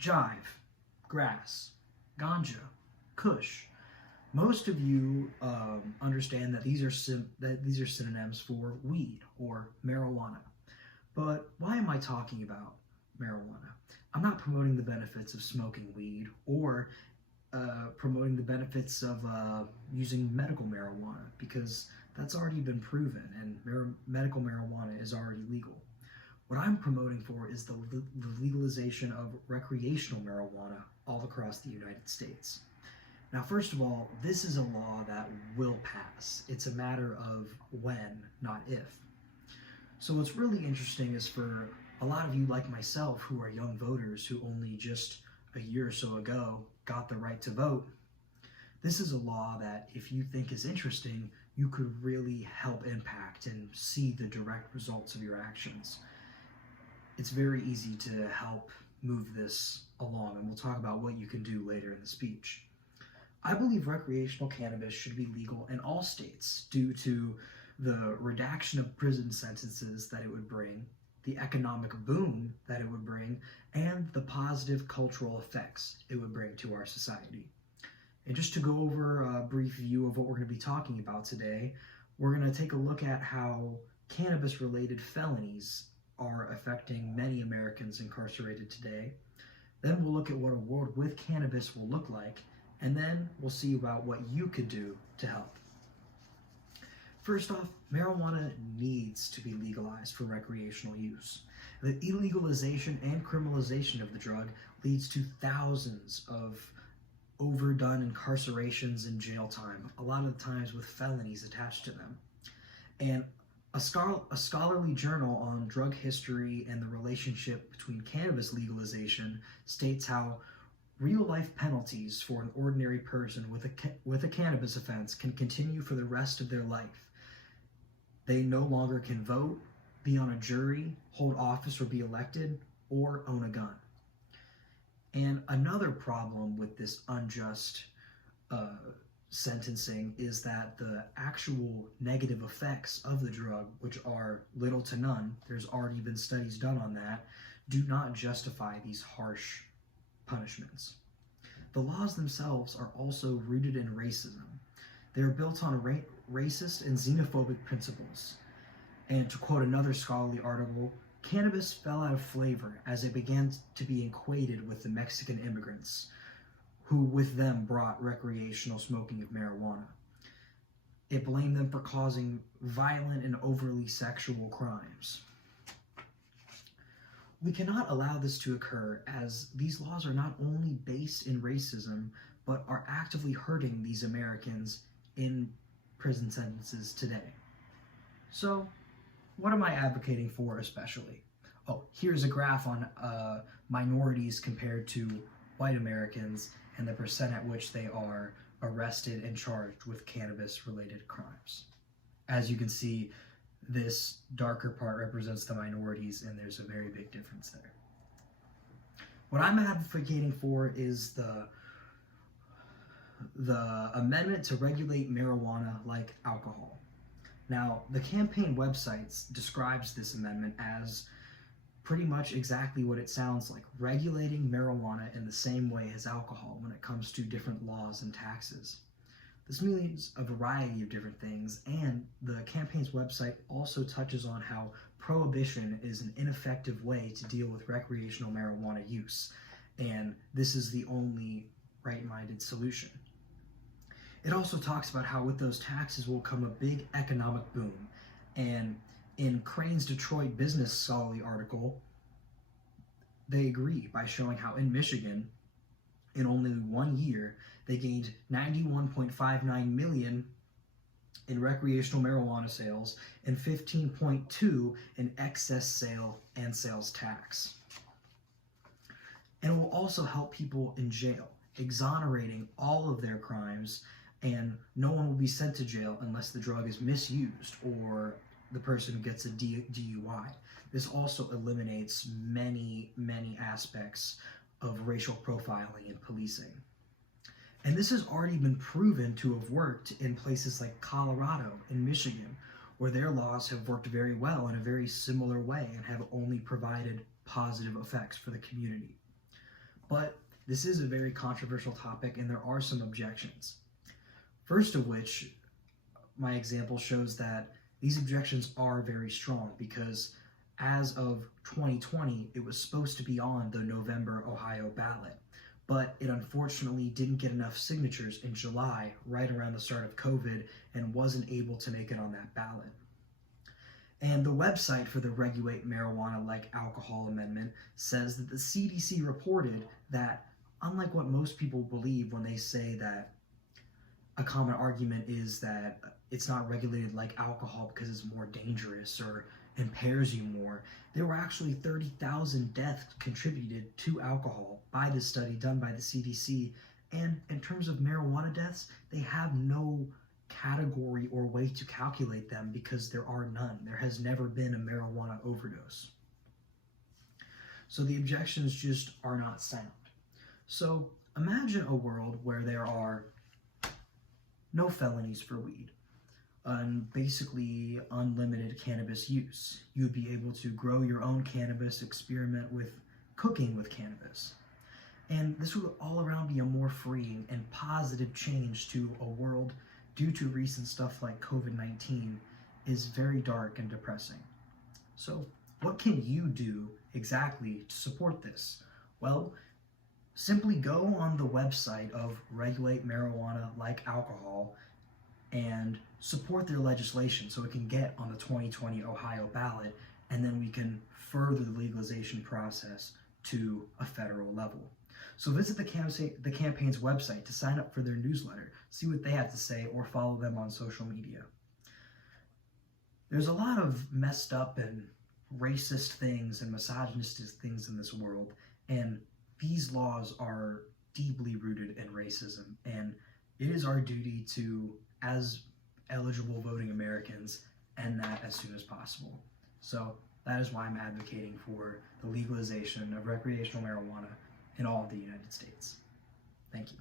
jive, grass, ganja, kush. Most of you understand that these are synonyms for weed or marijuana. But why am I talking about marijuana? I'm not promoting the benefits of smoking weed or promoting the benefits of using medical marijuana, because that's already been proven and medical marijuana is already legal. What I'm promoting for is the legalization of recreational marijuana all across the United States. Now, first of all, this is a law that will pass. It's a matter of when, not if. So what's really interesting is for a lot of you like myself who are young voters who only just a year or so ago got the right to vote, this is a law that if you think is interesting, you could really help impact and see the direct results of your actions. It's very easy to help move this along, and we'll talk about what you can do later in the speech. I believe recreational cannabis should be legal in all states due to the reduction of prison sentences that it would bring, the economic boom that it would bring, and the positive cultural effects it would bring to our society. And just to go over a brief view of what we're going to be talking about today, we're going to take a look at how cannabis-related felonies are affecting many Americans incarcerated today. Then we'll look at what a world with cannabis will look like, and then we'll see about what you could do to help. First off, marijuana needs to be legalized for recreational use. The illegalization and criminalization of the drug leads to thousands of overdone incarcerations and jail time, a lot of the times with felonies attached to them. And a scholarly journal on drug history and the relationship between cannabis legalization states how real-life penalties for an ordinary person with a cannabis offense can continue for the rest of their life. They no longer can vote, be on a jury, hold office or be elected, or own a gun. And another problem with this unjust sentencing is that the actual negative effects of the drug, which are little to none, there's already been studies done on that, do not justify these harsh punishments. The laws themselves are also rooted in racism. They are built on racist and xenophobic principles. And to quote another scholarly article, cannabis fell out of flavor as it began to be equated with the Mexican immigrants, who with them brought recreational smoking of marijuana. It blamed them for causing violent and overly sexual crimes. We cannot allow this to occur, as these laws are not only based in racism, but are actively hurting these Americans in prison sentences today. So, what am I advocating for especially? Oh, here's a graph on minorities compared to white Americans and the percent at which they are arrested and charged with cannabis-related crimes. As you can see, this darker part represents the minorities, and there's a very big difference there. What I'm advocating for is the amendment to regulate marijuana like alcohol. Now, the campaign website describes this amendment as pretty much exactly what it sounds like, regulating marijuana in the same way as alcohol when it comes to different laws and taxes. This means a variety of different things, and the campaign's website also touches on how prohibition is an ineffective way to deal with recreational marijuana use, and this is the only right-minded solution. It also talks about how with those taxes will come a big economic boom, and in Crane's Detroit Business Scholarly article, they agree by showing how in Michigan, in only 1 year, they gained $91.59 million in recreational marijuana sales and $15.2 in excess sale and sales tax. And it will also help people in jail, exonerating all of their crimes, and no one will be sent to jail unless the drug is misused or the person who gets a DUI. This also eliminates many, many aspects of racial profiling and policing. And this has already been proven to have worked in places like Colorado and Michigan, where their laws have worked very well in a very similar way and have only provided positive effects for the community. But this is a very controversial topic, and there are some objections. First of which, my example shows that these objections are very strong because as of 2020, it was supposed to be on the November Ohio ballot, but it unfortunately didn't get enough signatures in July, right around the start of COVID, and wasn't able to make it on that ballot. And the website for the Regulate Marijuana Like Alcohol Amendment says that the CDC reported that, unlike what most people believe when they say that a common argument is that it's not regulated like alcohol because it's more dangerous or impairs you more, there were actually 30,000 deaths contributed to alcohol by this study done by the CDC. And in terms of marijuana deaths, they have no category or way to calculate them because there are none. There has never been a marijuana overdose. So the objections just are not sound. So imagine a world where there are no felonies for weed, and basically unlimited cannabis use. You'd be able to grow your own cannabis, experiment with cooking with cannabis. And this would all around be a more freeing and positive change to a world due to recent stuff like COVID-19 is very dark and depressing. So what can you do exactly to support this? Well, simply go on the website of Regulate Marijuana Like Alcohol and support their legislation so it can get on the 2020 Ohio ballot, and then we can further the legalization process to a federal level. So visit the campaign's website to sign up for their newsletter, see what they have to say, or follow them on social media. There's a lot of messed up and racist things and misogynistic things in this world, and these laws are deeply rooted in racism, and it is our duty to, as eligible voting Americans, end that as soon as possible. So that is why I'm advocating for the legalization of recreational marijuana in all of the United States. Thank you.